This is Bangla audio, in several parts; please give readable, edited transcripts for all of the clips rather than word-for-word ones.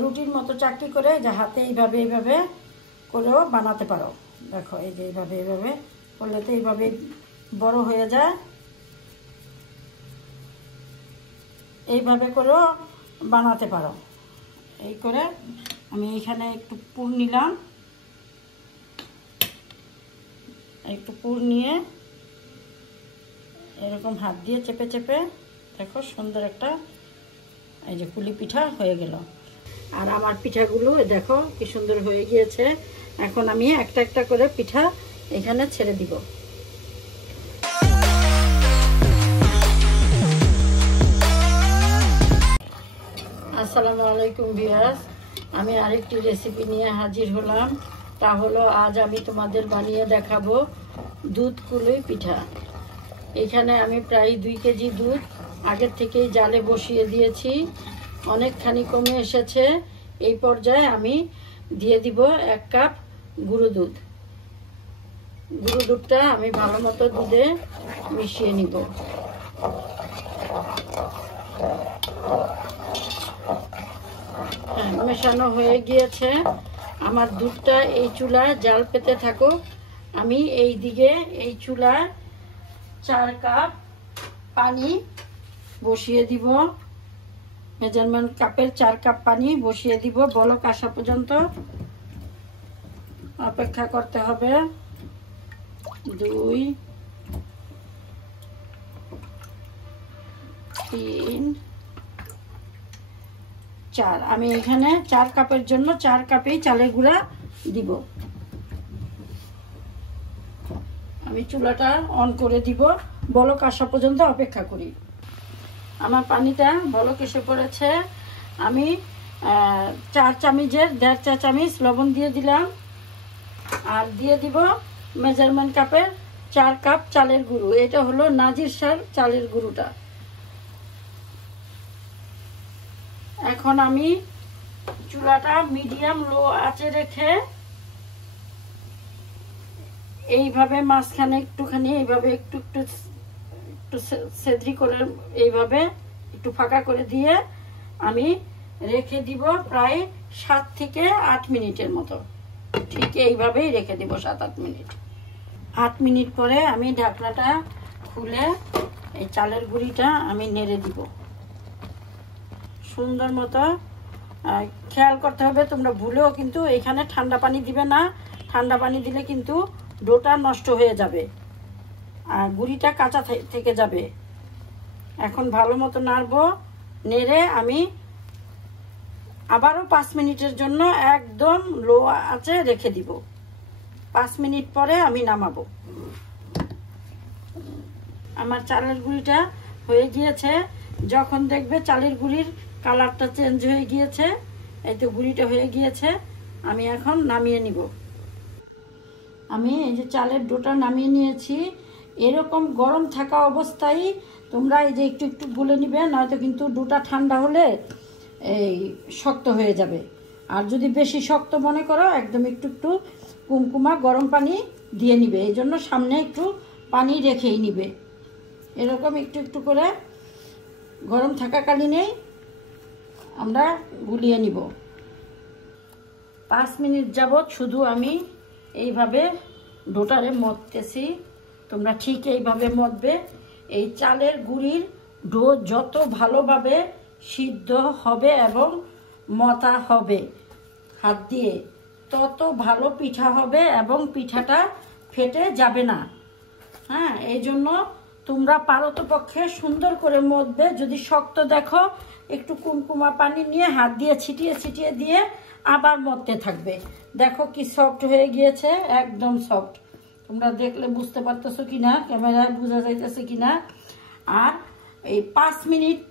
রুটির মতো চাকরি করে যে হাতে এইভাবে এইভাবে করেও বানাতে পারো। দেখো এই যে এইভাবে এইভাবে করলে তো এইভাবে বড় হয়ে যায়। এইভাবে করেও বানাতে পারো। এই করে আমি এইখানে একটু পুর নিলাম, একটু পুর নিয়ে এরকম হাত দিয়ে চেপে চেপে দেখো সুন্দর একটা এই যে পুলি পিঠা হয়ে গেল। আর আমার পিঠাগুলো দেখো কি সুন্দর হয়ে গিয়েছে। এখন আমি একটা একটা করে পিঠা এখানে ছেড়ে দিব। আসসালামু আলাইকুম ভিউয়ার্স, আমি আরেকটি রেসিপি নিয়ে হাজির হলাম। তা হলো আজ আমি তোমাদের বানিয়ে দেখাবো দুধ কুলুই পিঠা। এখানে আমি প্রায় 2 কেজি দুধ আগের থেকেই জালে বসিয়ে দিয়েছি, অনেকখানি কমে এসেছে। এই পর্যায়ে আমি দিয়ে দিব 1 কাপ গুঁড়ো দুধ। গুঁড়ো দুধটা আমি ভালো মতো দুধে মিশিয়ে নিব। হ্যাঁ, মেশানো হয়ে গিয়েছে। আমার দুধটা এই চুলায় জাল পেতে থাকুক। আমি এই দিকে এই চুলায় 4 কাপ পানি বসিয়ে দিব। মেজারমেন্ট কাপের 4 কাপ পানি বসিয়ে দিব। বলক আসা পর্যন্ত অপেক্ষা করতে হবে। 2 3 4। আমি এখানে 4 কাপের জন্য 4 কাপেই চালের গুঁড়া দিব। আমি চুলাটা অন করে দিব। বলক আসা পর্যন্ত অপেক্ষা করি। আমার পানিটা বলক এসে পড়েছে। আমি 4 চামচের 1.5 চা চামচ লবণ দিয়ে দিলাম। আর দিয়ে দিব মেজারমেন্ট কাপের 4 কাপ চালের গুঁড়ো। এটা হলো নাজির শাহ চালের গুঁড়োটা। এখন আমি চুলাটা মিডিয়াম লো আঁচে রেখে এইভাবে মাঝখানে একটুখানি এইভাবে একটু একটু একটু সেদ্রি করে এইভাবে একটু ফাঁকা করে দিয়ে আমি রেখে দিব প্রায় 7 থেকে 8 মিনিটের মতো। ঠিক এইভাবেই রেখে দিব 7-8 মিনিট। 8 মিনিট পরে আমি ঢাকনাটা খুলে এই চালের গুঁড়িটা আমি নেড়ে দিব সুন্দর মতো। খেয়াল করতে হবে তোমরা ভুলেও কিন্তু এখানে ঠান্ডা পানি দিবে না। ঠান্ডা পানি দিলে কিন্তু ডোটা নষ্ট হয়ে যাবে আর গুঁড়িটা কাঁচা থেকে যাবে। এখন ভালো মতো নাড়বো। নেড়ে আমি আবারও 5 মিনিটের জন্য একদম লো আঁচে রেখে দিব। 5 মিনিট পরে আমি নামাবো। আমার চালের গুঁড়িটা হয়ে গিয়েছে। যখন দেখবে চালের গুঁড়ির কালারটা চেঞ্জ হয়ে গিয়েছে, এই তো গুঁড়িটা হয়ে গিয়েছে, আমি এখন নামিয়ে নিব। আমি এই যে চালের ডোটা নামিয়ে নিয়েছি। এরকম গরম থাকা অবস্থায় তোমরা এই যে একটু একটু গুলে নিবে, নয়তো কিন্তু ডোটা ঠান্ডা হলে এই শক্ত হয়ে যাবে। আর যদি বেশি শক্ত মনে করো একদম একটু একটু কুমকুমা গরম পানি দিয়ে নিবে। এই জন্য সামনে একটু পানি রেখেই নিবে। এরকম একটু একটু করে গরম থাকাকালীনেই আমরা গুলিয়ে নিব। 5 মিনিট যাবত শুধু আমি এইভাবে ডোটারে মথতেছি। তোমরা ঠিক এইভাবে মথবে। এই চালের গুঁড়ির ডো যত ভালোভাবে সিদ্ধ হবে এবং মথা হবে হাত দিয়ে, তত ভালো পিঠা হবে এবং পিঠাটা ফেটে যাবে না। হ্যাঁ, এই জন্য তোমরা পারতপক্ষে সুন্দর করে মথবে। যদি শক্ত দেখো একটু কুমকুমা পানি নিয়ে হাত দিয়ে ছিটিয়ে ছিটিয়ে দিয়ে আবার মথতে থাকবে। দেখো কি সফট হয়ে গিয়েছে, একদম সফট। তোমরা দেখলে বুঝতে পারতেছো কিনা, ক্যামেরায় বোঝা যাইতেছে কিনা। আর এই 5 মিনিট,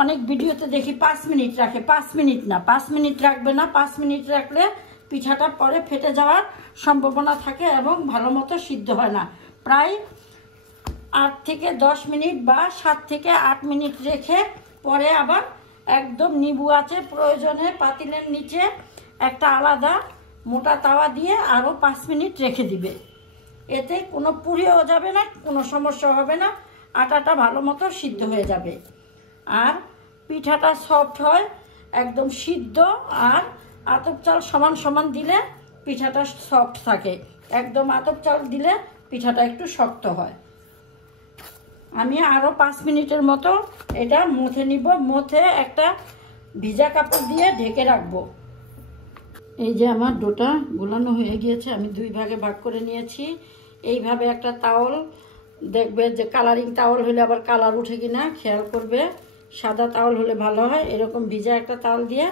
অনেক ভিডিওতে দেখি 5 মিনিট রাখে। 5 মিনিট না, 5 মিনিট রাখবে না। 5 মিনিট রাখলে পিঠাটা পরে ফেটে যাওয়ার সম্ভাবনা থাকে এবং ভালো মতো সিদ্ধ হয় না। প্রায় 8 থেকে 10 মিনিট বা 7 থেকে 8 মিনিট রেখে পরে আবার একদম নিবু আছে প্রয়োজনে পাতিলের নিচে একটা আলাদা মোটা তাওয়া দিয়ে আরও 5 মিনিট রেখে দিবে। এতে কোনো পুড়েও যাবে না, কোনো সমস্যা হবে না। আটাটা ভালো মতো সিদ্ধ হয়ে যাবে আর পিঠাটা সফট হয় একদম সিদ্ধ আর আতপ চাল সমান সমান দিলে পিঠাটা সফট থাকে, একদম আতপ চাল দিলে পিঠাটা একটু শক্ত হয়। আমি আরও 5 মিনিটের মতো এটা মথে নিব। মথে একটা ভিজা কাপড় দিয়ে ঢেকে রাখবো। এই যে আমার ডোটা গোলানো হয়ে গিয়েছে, আমি 2 ভাগে ভাগ করে নিয়েছি। এইভাবে একটা তাওয়াল দেখবে যে কালারিং তাওয়াল হলে আবার কালার উঠে কিনা খেয়াল করবে, সাদা তাওয়াল হলে ভালো হয়। এরকম ভিজা একটা তাওয়াল দিয়ে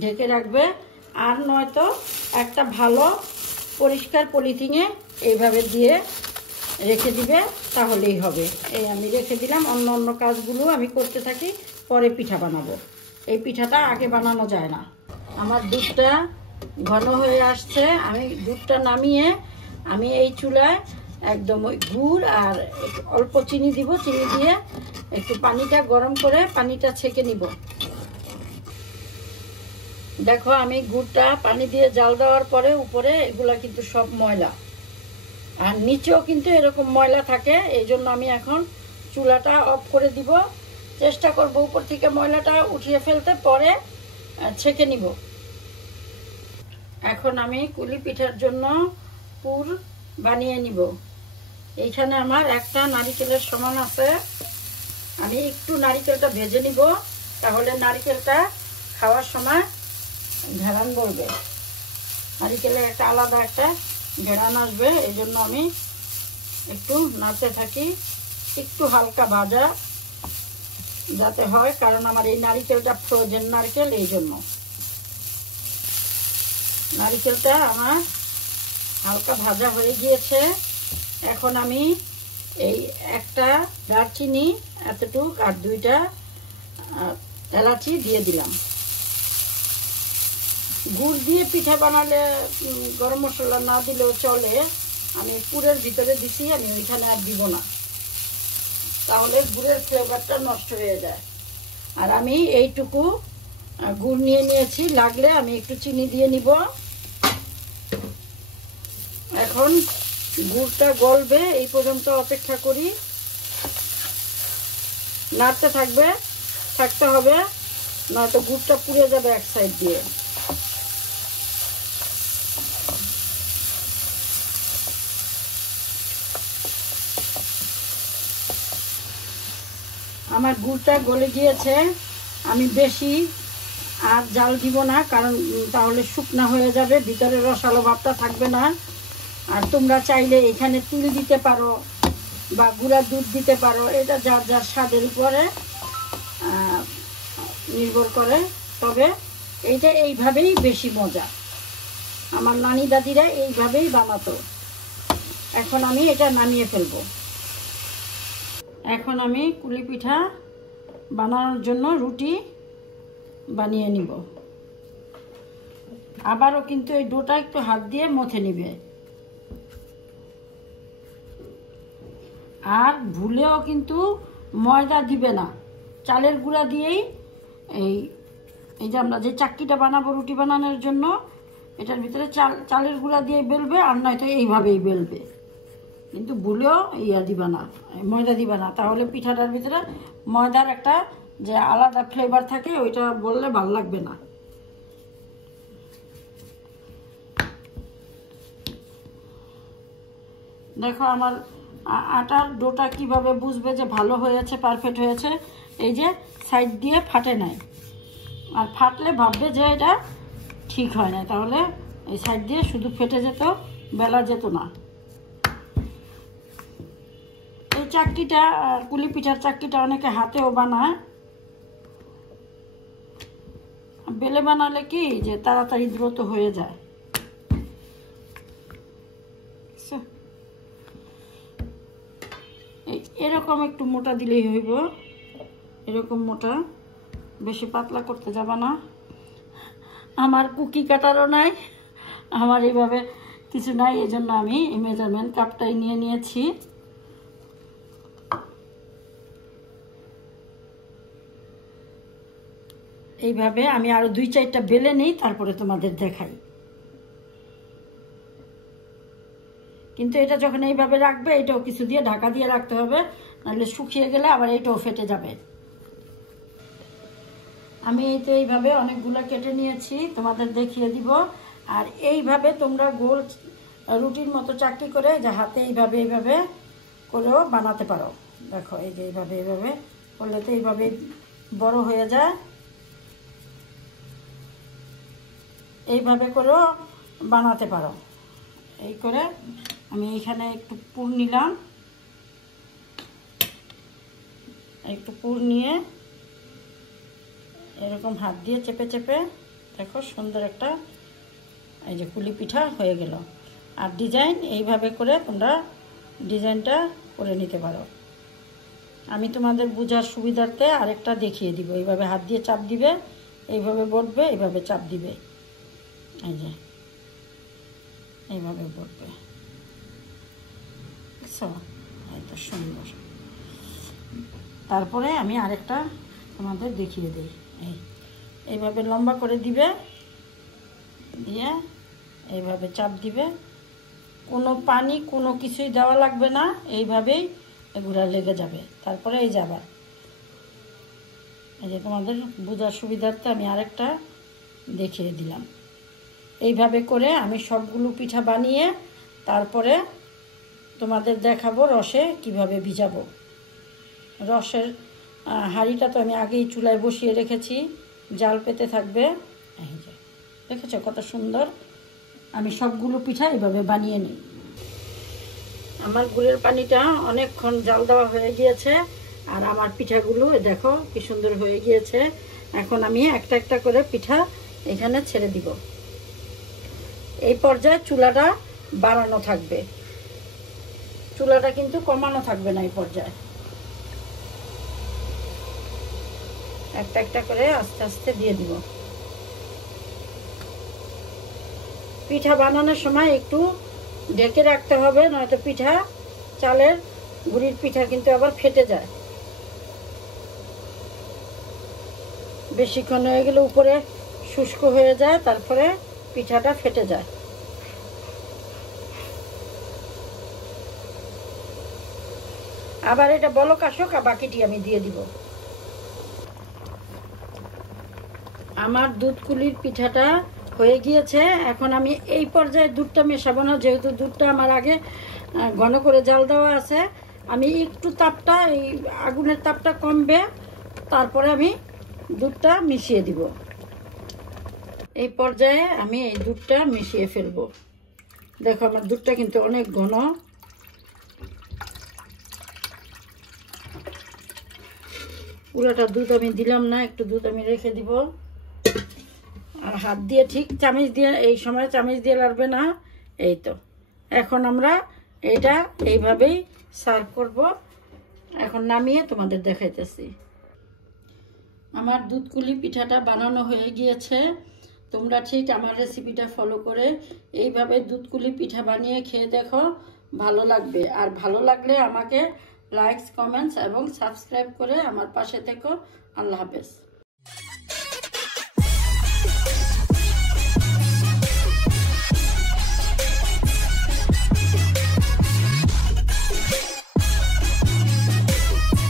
ঢেকে রাখবে, আর নয়তো একটা ভালো পরিষ্কার পলিথিনে এইভাবে দিয়ে রেখে দিবে, তাহলেই হবে। এই আমি রেখে দিলাম। অন্য অন্য কাজগুলো আমি করতে থাকি, পরে পিঠা বানাবো। এই পিঠাটা আগে বানানো যায় না। আমার দুধটা ঘন হয়ে আসছে, আমি দুধটা নামিয়ে আমি এই চুলায় একদম ওই গুড় আর অল্প চিনি দিব। চিনি দিয়ে একটু পানিটা গরম করে পানিটা ছেঁকে নিব। দেখো আমি গুড়টা পানি দিয়ে জাল দেওয়ার পরে উপরে এগুলা কিন্তু সব ময়লা, আর নিচেও কিন্তু এরকম ময়লা থাকে। এই জন্য আমি এখন চুলাটা অফ করে দিব। চেষ্টা করব উপর থেকে ময়লাটা উঠিয়ে ফেলতে, পরে ছেঁকে নিব। এখন আমি কুলি পিঠার জন্য পুর বানিয়ে নিব। এইখানে আমার একটা নারিকেলের সমান আছে। আমি একটু নারিকেলটা ভেজে নিব, তাহলে নারিকেলটা খাওয়ার সময় ঘেরান বলবে। নারিকেলের একটা আলাদা একটা ঘেরান আসবে, এই জন্য আমি একটু নাড়তে থাকি। একটু হালকা ভাজা যাতে হয়, কারণ আমার এই নারিকেলটা ফ্রোজেন নারকেল, এই জন্য। নারিকেলটা আমার হালকা ভাজা হয়ে গিয়েছে। এখন আমি এই একটা দারচিনি এতটুক আর 2টা এলাচি দিয়ে দিলাম। গুড় দিয়ে পিঠা বানালে গরম মশলা না দিলেও চলে, আমি পুরের ভিতরে দিছি, আমি ওইখানে আর দিব না, তাহলে গুড়ের ফ্লেভারটা নষ্ট হয়ে যায়। আর আমি এইটুকু গুড় নিয়ে নিয়েছি, লাগলে আমি একটু চিনি দিয়ে নিব। এখন গুড়টা গলবে, এই পর্যন্ত অপেক্ষা করি। নাড়তে থাকতে হবে, নয়তো গুড়টা পুড়ে যাবে এক সাইড দিয়ে। আমার গুড়টা গলে গিয়েছে। আমি বেশি আর জাল দিব না, কারণ তাহলে শুকনা হয়ে যাবে, ভিতরে রসালো ভাবটা থাকবে না। আর তোমরা চাইলে এখানে তিল দিতে পারো বা গুঁড়া দুধ দিতে পারো, এটা যার যার স্বাদের উপরে নির্ভর করে। তবে এইটা এইভাবেই বেশি মজা, আমার নানি দাদিরা এইভাবেই বানাতো। এখন আমি এটা নামিয়ে ফেলবো। এখন আমি কুলি পিঠা বানানোর জন্য রুটি বানিয়ে নিব। আবারও কিন্তু এই ডোটা একটু হাত দিয়ে মথে নিবে, আর ভুলেও কিন্তু ময়দা দিবে না। চালের গুঁড়া দিয়েই এই যে আমরা যে চাক্কিটা বানাবো রুটি বানানোর জন্য, এটার ভিতরে চালের গুঁড়া দিয়ে বেলবে, আর নয়তো এইভাবেই বেলবে। কিন্তু ভুলেও দিবা না, ময়দা দিবা না, তাহলে পিঠাটার ভিতরে ময়দার একটা যে আলাদা ফ্লেভার থাকে, ওইটা বললে ভালো লাগবে না। দেখো আমার আটার ডোটা কিভাবে বুঝবে যে ভালো হয়েছে, পারফেক্ট হয়েছে। এই যে সাইড দিয়ে ফাটে নাই, আর ফাটলে ভাববে যে এটা ঠিক হয় না, তাহলে এই সাইড দিয়ে শুধু ফেটে যেত, বেলা যেত না। এই চাকটিটা, কুলি পিঠার চাকটিটা অনেকে হাতেও বানায়। বেলে বানালে কি যে তাড়াতাড়ি দ্রুত হয়ে যায়। এরকম একটু মোটা দিলেই হইব, এরকম মোটা, বেশি পাতলা করতে যাবা না। আমার কুকি কাটারও নাই, আমার এইভাবে কিছু নাই, এই জন্য আমি এই মেজারমেন্ট কাপটাই নিয়ে নিয়েছি। এইভাবে আমি আরো 2-4টা বেলে নিই, তারপরে তোমাদের দেখাই। কিন্তু এটা যখন এইভাবে রাখবে, এটাও কিছু দিয়ে ঢাকা দিয়ে রাখতে হবে, নাহলে শুকিয়ে গেলে আবার এটাও ফেটে যাবে। আমি তো এইভাবে অনেকগুলো কেটে নিয়েছি, তোমাদের দেখিয়ে দিব। আর এইভাবে তোমরা গোল রুটির মতো চাকরি করে যে হাতে এইভাবে করেও বানাতে পারো। দেখো এই যে এইভাবে করলে তো এইভাবে বড় হয়ে যায়। এইভাবে করেও বানাতে পারো। এই করে আমি এখানে একটু পুর নিলাম, একটু পুর নিয়ে এরকম হাত দিয়ে চেপে দেখো সুন্দর একটা এই যে পুলি পিঠা হয়ে গেল। আর ডিজাইন এইভাবে করে তোমরা ডিজাইনটা করে নিতে পারো। আমি তোমাদের বোঝার সুবিধার্থে আরেকটা দেখিয়ে দিব। এইভাবে হাত দিয়ে চাপ দিবে, এইভাবে বটবে, এইভাবে চাপ দিবে, এই যে এইভাবে বটবে। বুঝছো? এই তো সুন্দর। তারপরে আমি আরেকটা তোমাদের দেখিয়ে দিই। এইভাবে লম্বা করে দিবে, দিয়ে এইভাবে চাপ দিবে। কোনো পানি কোনো কিছুই দেওয়া লাগবে না, এইভাবেই এগুলা লেগে যাবে। তারপরে এই যাবে, এই যে তোমাদের বোঝার সুবিধার্থে আমি আরেকটা দেখিয়ে দিলাম। এইভাবে করে আমি সবগুলো পিঠা বানিয়ে তারপরে তোমাদের দেখাবো রসে কিভাবে ভিজাবো। রসের হাঁড়িটা তো আমি আগেই চুলায় বসিয়ে রেখেছি, জাল পেতে থাকবে। এই যে দেখেছো কত সুন্দর। আমি সবগুলো পিঠা এইভাবে বানিয়ে নিই। আমার গুড়ের পানিটা অনেকক্ষণ জাল দেওয়া হয়ে গিয়েছে, আর আমার পিঠাগুলো দেখো কি সুন্দর হয়ে গিয়েছে। এখন আমি একটা একটা করে পিঠা এখানে ছেড়ে দিব। এই পর্যায়ে চুলাটা বাড়ানো থাকবে, চুলাটা কিন্তু কমানো থাকবে না। এই পর্যায়ে একটা একটা করে আস্তে আস্তে দিয়ে দিব। পিঠা বানানোর সময় একটু ঢেকে রাখতে হবে, নয়তো পিঠা চালের গুড়ির পিঠা কিন্তু আবার ফেটে যায়। বেশিক্ষণ হয়ে গেলে উপরে শুষ্ক হয়ে যায়, তারপরে পিঠাটা ফেটে যায়। আবার এটা বলক আসুক, আর বাকিটি আমি দিয়ে দিব। আমার দুধ কুলির পিঠাটা হয়ে গিয়েছে। এখন আমি এই পর্যায়ে দুধটা মেশাবো না, যেহেতু দুধটা আমার আগে ঘন করে জাল দেওয়া আছে। আমি একটু তাপটা, এই আগুনের তাপটা কমবে, তারপরে আমি দুধটা মিশিয়ে দিব। এই পর্যায়ে আমি এই দুধটা মিশিয়ে ফেলবো। দেখো আমার দুধটা কিন্তু অনেক ঘন। পুরোটা দুধ আমি দিলাম না, একটু দুধ আমি রেখে দিব। আর হাত দিয়ে ঠিক চামচ দিয়ে, এই সময় চামচ দিয়ে লাগবে না। এই তো এখন আমরা এটা এইভাবেই সার্ভ করব। এখন নামিয়ে তোমাদের দেখাইতেছি। আমার দুধকুলি পিঠাটা বানানো হয়ে গিয়েছে। তোমরা ঠিক আমার রেসিপিটা ফলো করে এইভাবে দুধকুলি পিঠা বানিয়ে খেয়ে দেখো, ভালো লাগবে। আর ভালো লাগলে আমাকে লাইকস, কমেন্টস এবং সাবস্ক্রাইব করে আমার পাশে থেকো। আল্লাহ হাফেজ।